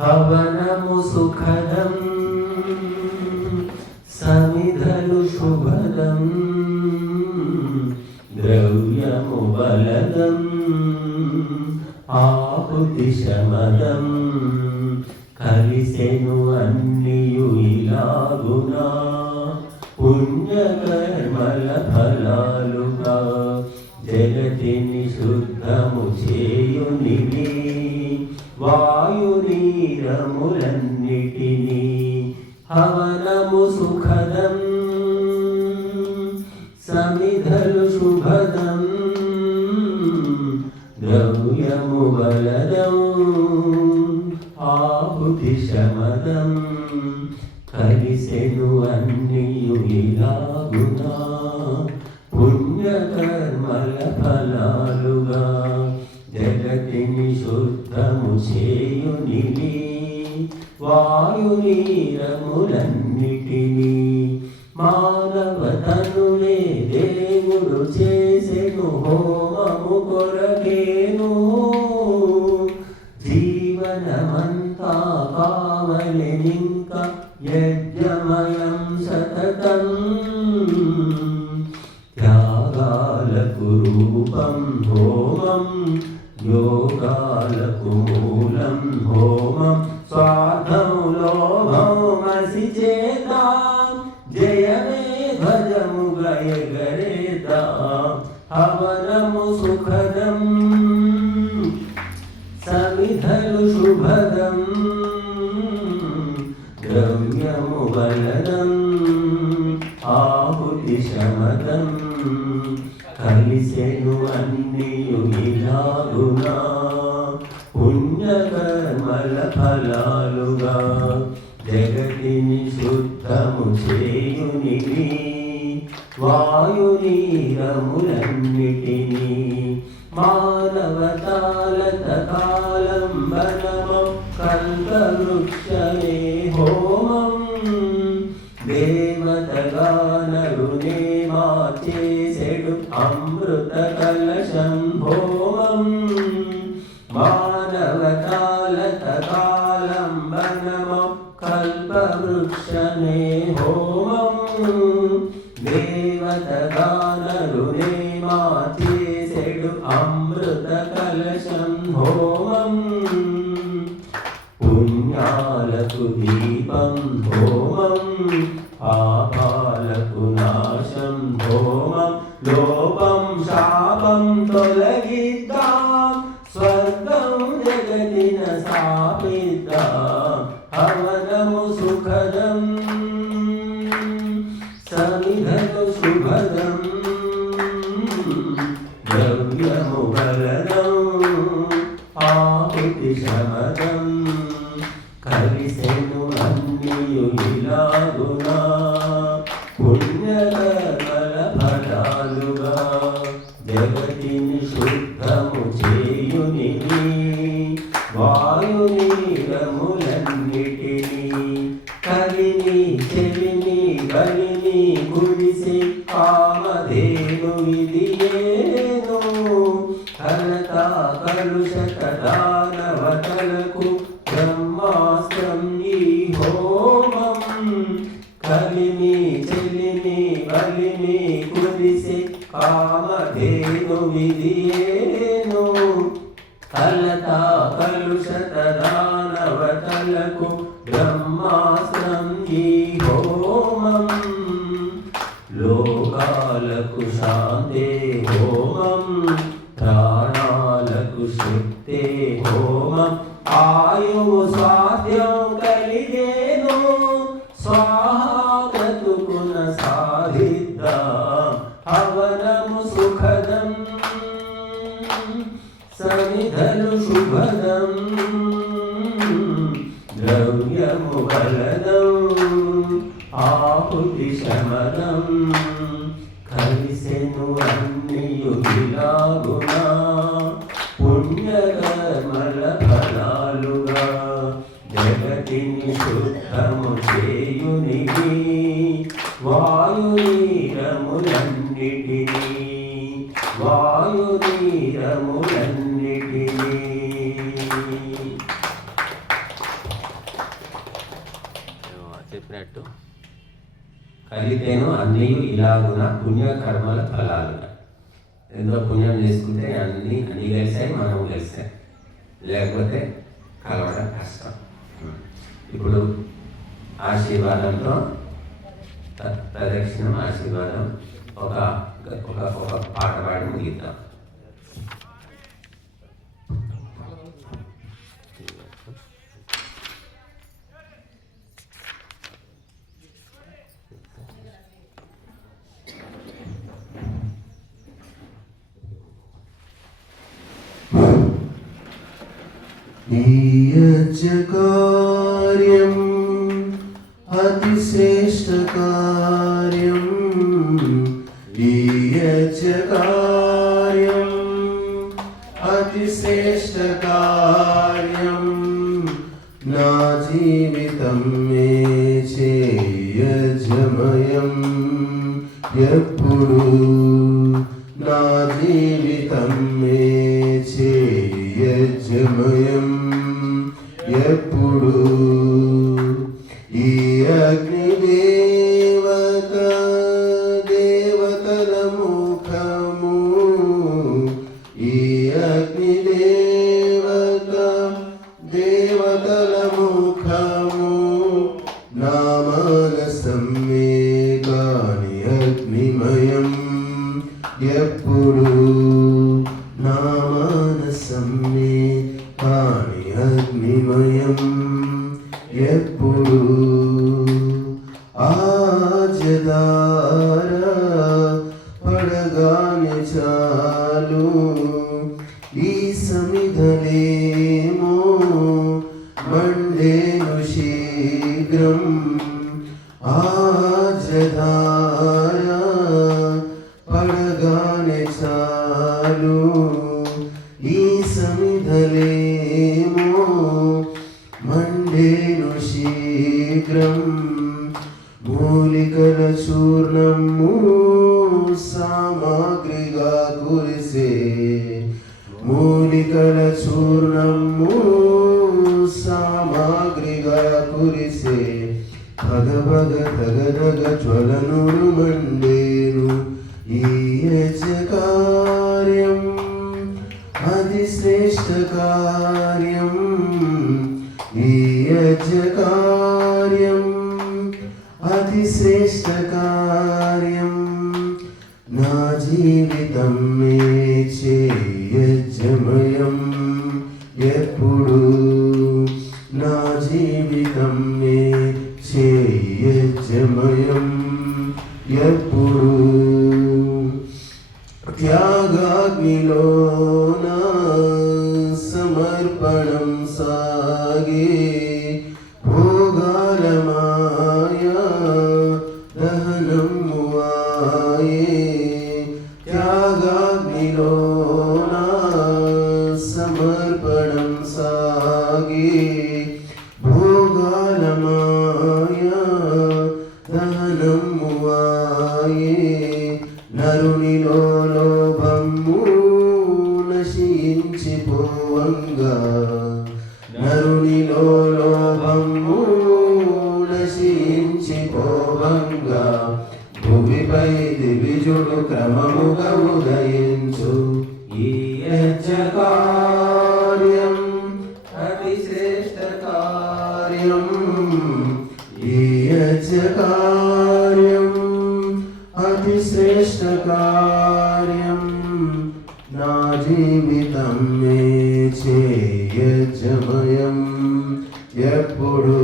హవనము సుఖదం సమిధలు శుభదం ద్రవ్యము బలదం ఆహుతి శమదం కలిసెను అన్నియు ఇలాగునా పుణ్యకర్మల ఫలాలుగా జగతిని శుద్ధము చేయునివి వాయు నీరములన్నిటినీ హవనము సుఖదం సమిధలు శుభదం ద్రవ్యము బలదం ఆహుతి శమదం కలిసెను అన్నియు ఇలాగునా పుణ్యకర్మల ఫలాలుగా జగతిని శుద్ధము చేయునివి వాయు నీరములన్నిటినీ మానవతనులే దేవుడు చేసెను హోమము కొరకేను జీవనమంతా కావలెనింక యజ్ఞమయం సతతం త్యాగాలకు రూపం హోమం యోగాలకు మూలం హోమం స్వార్థం లోభం మసి చేద్దాం జయమే ధ్వజము గయగరేద్దాం హవనము సుఖదం సమిధలు శుభదం ద్రవ్యము బలదం ఆహుతి శమదం కలిసెను అన్నియు ఇలాగునా పుణ్యకర్మల ఫలాలుగా జగతిని శుద్ధము చేయునివి వాయు నీరములన్నిటినీ మానవతాలత కాలం బలమం కల్పవృక్షమే హోమం దేవతగానరునే మార్చేసెడు అమృత కలశం హోమం మానవతాలత కాలం బలమం కల్పవృక్షమే హోమం దేవతగానరునే మార్చేసెడు అమృత కలశం హోమం పుణ్యాలకు దీపం హోమం పాపాలకు నాశం హోమం లోపం శాపం తొలగిద్దాం స్వర్గం జగతిన స్థాపిద్దాం హవనము సుఖదం సమిధలు శుభదం ద్రవ్యము బలదం ఆహుతి శమదం కలిసెను అన్నియు ఇలాగునా పుణ్యకర్మల ఫలాలుగా జగతిని శుద్ధము చేయునివి వాయు నీరములన్నిటినీ కలిని చెలిని బలిని గుడిసి కామధేను విధియేను కలత కలుషత దానవతలకు బ్రహ్మాస్త్రం ఈ హోమం కలిని చెలిని బలిని గుడిసి కామధేను విధియేను కలత కలుషత దానవతలకు బ్రహ్మాస్త్రం ఈ హోమం లోకాలకు శాంతే హోమం ప్రాణాలకు శక్తే హోమం ఆయువు స్వాస్థ్యం కలిగేను స్వాహాగతుకున సాధిద్దాం హవనము సుఖదం సమిధలు శుభదం ద్రవ్యము బలదం ఆహుతి శమదం కలిసెను అన్నియు ఇలాగునా పుణ్యకర్మల ఫలాలుగా జగతిని శుద్ధము చేయునివి వాయు నీరములన్నిటినీ వాయు నీరములన్నిటినీ చెప్పినట్టు కలితేను అన్నీ ఇలాగున పుణ్యకర్మల ఫలాలుగా. ఎంతో పుణ్యం చేసుకుంటే అన్నీ కలిసాయి, మనం కలిసాయి, లేకపోతే కలవడం కష్టం. ఇప్పుడు ఆశీర్వాదంతో ప్రదక్షిణం ఆశీర్వాదం ఒక పాట పాడి ముగిద్దాం. కార్యం అతిశ్రేష్ట కార్యం, కార్యం అతిశ్రేష్ట కార్యం, నా జీవితం మే చేయజమయం ఎప్పుడు, నా జీవితం మే చేయజమయం ఎప్పుడు. ఈ అగ్నిదేవత దేవతల ముఖము, ఈ అగ్నిదేవత దేవతల ముఖము, నా మనసం మే కాని అగ్నిమయం ఎప్పుడు, నా మనసం మే కాని అగ్నిమయం ఎప్పుడు. ఆజదార పడగానే చాలు, ఈ సమిధలేమో మండేను శీఘ్రం. ఆజదార పడగానే చాలు, ఈ సమిధలేమో మండేను శీఘ్రం. మూలికల చూర్ణము సామాగ్రిగా కురిసే, మూలికల చూర్ణము సామాగ్రిగా కురిసే, భగభగ తగదగ జ్వలనుడు మండేను ఈ కార్యం అతిశ్రేష్ట కార్యం, ఈ కార్యం అతిశ్రేష్ట కార్యం, నా జీవితం మే చేయజమయం ఎప్పుడు, నా జీవితం మే చేయజమయం ఎప్పుడు. త్యాగాగ్నిలోన సమర్పణం సాగే, భోగాల మాయా దహనము ఆయే. త్యాగాగ్నిలోన సమర్పణం సాగే, భోగాల మాయా దహనము ఆయే. నరునిలో లోభము నశించిపోవంగా, నరునిలో లోభము నశించిపోవంగా, భూమిపై దివిజుడు క్రమముగా ఉదయించు. ఈ కార్యం అతిశ్రేష్ట కార్యం, ఈ కార్యం అతిశ్రేష్ట కార్యం, నా జీవితం మే చేయజమయం ఎప్పుడు.